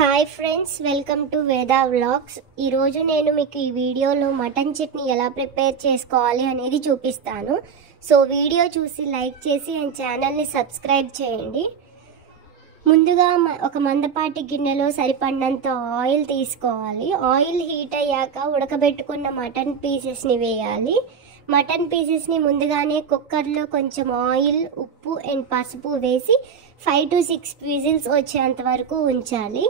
Hi friends, welcome to Veda vlogs. ఈరోజు నేను మీకు ఈ వీడియోలో మటన్ చట్నీ ఎలా ప్రిపేర్ చేసుకోవాలి అనేది చూపిస్తాను. సో వీడియో చూసి లైక్ చేసి అండ్ ఛానల్ని సబ్స్క్రైబ్ చేయండి. ముందుగా ఒక మందపాటి గిన్నెలో సరిపడినంత ఆయిల్ తీసుకోవాలి. ఆయిల్ హీట్ అయ్యాక ఉడకబెట్టుకున్న మటన్ పీసెస్ని వేయాలి. మటన్ పీసెస్ని ముందుగానే కుక్కర్లో కొంచెం ఆయిల్, ఉప్పు అండ్ పసుపు వేసి 5 to 6 విజిల్స్ వచ్చేంత వరకు ఉంచాలి.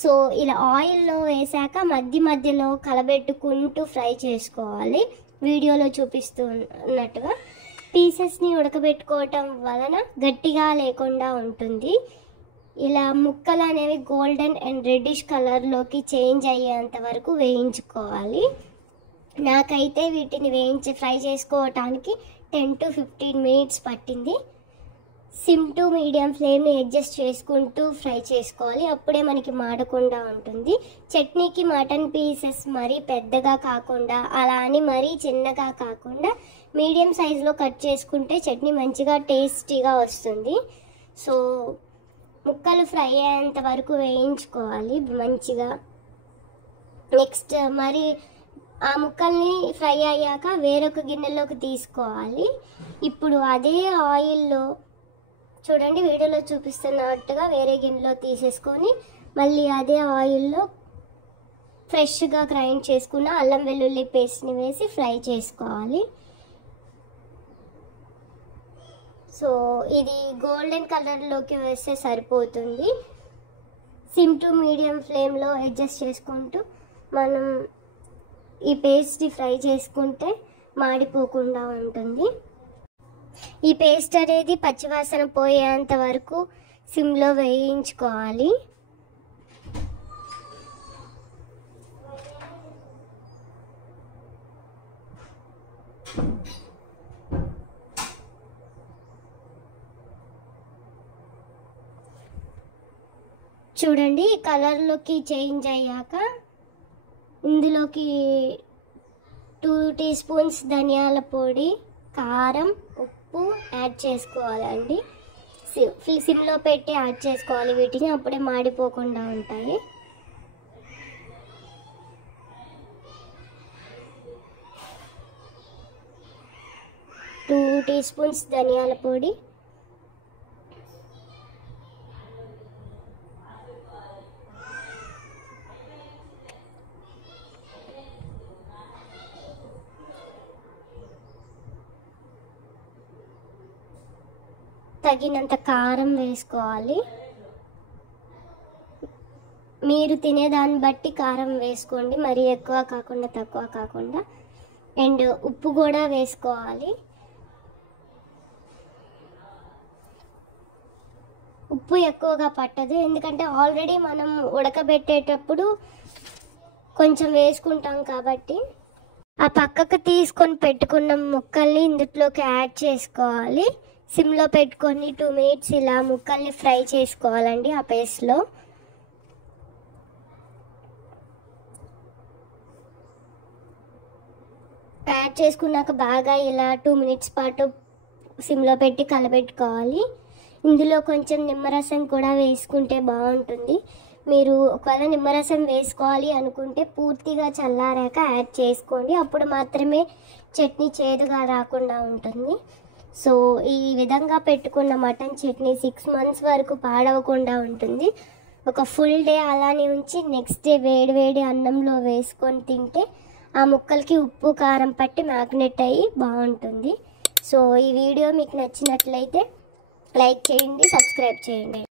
సో ఇలా ఆయిల్లో వేసాక మధ్యలో కలబెట్టుకుంటూ ఫ్రై చేసుకోవాలి. వీడియోలో చూపిస్తున్నట్టుగా పీసెస్ని ఉడకబెట్టుకోవటం వలన గట్టిగా లేకుండా ఉంటుంది. ఇలా ముక్కలు అనేవి గోల్డెన్ అండ్ రెడ్డిష్ కలర్లోకి చేంజ్ అయ్యేంత వరకు వేయించుకోవాలి. నాకైతే వీటిని ఫ్రై చేసుకోవటానికి 10 to 15 మినిట్స్ పట్టింది. సిమ్ టు మీడియం ఫ్లేమ్ని అడ్జస్ట్ చేసుకుంటూ ఫ్రై చేసుకోవాలి. అప్పుడే మనకి మాడకుండా ఉంటుంది. చట్నీకి మటన్ పీసెస్ మరీ పెద్దగా కాకుండా, అలా అని మరీ చిన్నగా కాకుండా మీడియం సైజులో కట్ చేసుకుంటే చట్నీ మంచిగా టేస్టీగా వస్తుంది. సో ముక్కలు ఫ్రై అయ్యేంత వరకు వేయించుకోవాలి మంచిగా. నెక్స్ట్ మరి ఆ ముక్కల్ని ఫ్రై అయ్యాక వేరొక గిన్నెలోకి తీసుకోవాలి. ఇప్పుడు అదే ఆయిల్లో చూడండి, వీడియోలో చూపిస్తున్నట్టుగా వేరే గిన్నెలో తీసేసుకొని మళ్ళీ అదే ఆయిల్లో ఫ్రెష్గా గ్రైండ్ చేసుకున్న అల్లం వెల్లుల్లి పేస్ట్ని వేసి ఫ్రై చేసుకోవాలి. సో ఇది గోల్డెన్ కలర్లోకి వేస్తే సరిపోతుంది. సిమ్ టు మీడియం ఫ్లేమ్లో అడ్జస్ట్ చేసుకుంటూ మనం ఈ పేస్ట్ని ఫ్రై చేసుకుంటే మాడిపోకుండా ఉంటుంది. ఈ పేస్ట్ అనేది పచ్చివాసన పోయేంత వరకు సిమ్లో వేయించుకోవాలి. చూడండి, కలర్లోకి చేంజ్ అయ్యాక ఇందులోకి 2 teaspoons ధనియాల పొడి, కారం, ఉప్పు యాడ్ చేసుకోవాలండి. సిమ్లో పెట్టి యాడ్ చేసుకోవాలి వీటిని, అప్పుడే మాడిపోకుండా ఉంటాయి. టూ teaspoons ధనియాల పొడి, తగినంత కారం వేసుకోవాలి. మీరు తినేదాన్ని బట్టి కారం వేసుకోండి, మరీ ఎక్కువ కాకుండా తక్కువ కాకుండా. అండ్ ఉప్పు కూడా వేసుకోవాలి. ఉప్పు ఎక్కువగా పట్టదు, ఎందుకంటే ఆల్రెడీ మనం ఉడకబెట్టేటప్పుడు కొంచెం వేసుకుంటాం కాబట్టి. ఆ పక్కకు తీసుకొని పెట్టుకున్న ముక్కల్ని ఇందులోకి యాడ్ చేసుకోవాలి. సిమ్లో పెట్టుకొని 2 minutes ఇలా ముక్కల్ని ఫ్రై చేసుకోవాలండి ఆ పేస్ట్లో. యాడ్ చేసుకున్నాక బాగా ఇలా 2 minutes పాటు సిమ్లో పెట్టి కలబెట్టుకోవాలి. ఇందులో కొంచెం నిమ్మరసం కూడా వేసుకుంటే బాగుంటుంది. మీరు ఒకవేళ నిమ్మరసం వేసుకోవాలి అనుకుంటే పూర్తిగా చల్లారాక యాడ్ చేసుకోండి, అప్పుడు మాత్రమే చట్నీ చేదుగా రాకుండా ఉంటుంది. సో ఈ విధంగా పెట్టుకున్న మటన్ చట్నీ 6 months వరకు పాడవకుండా ఉంటుంది. ఒక ఫుల్ డే అలానే ఉంచి నెక్స్ట్ డే వేడి అన్నంలో వేసుకొని తింటే ఆ ముక్కలకి ఉప్పు కారం పట్టి మ్యాగ్నెట్ అయ్యి బాగుంటుంది. సో ఈ వీడియో మీకు నచ్చినట్లయితే లైక్ చేయండి, సబ్స్క్రైబ్ చేయండి.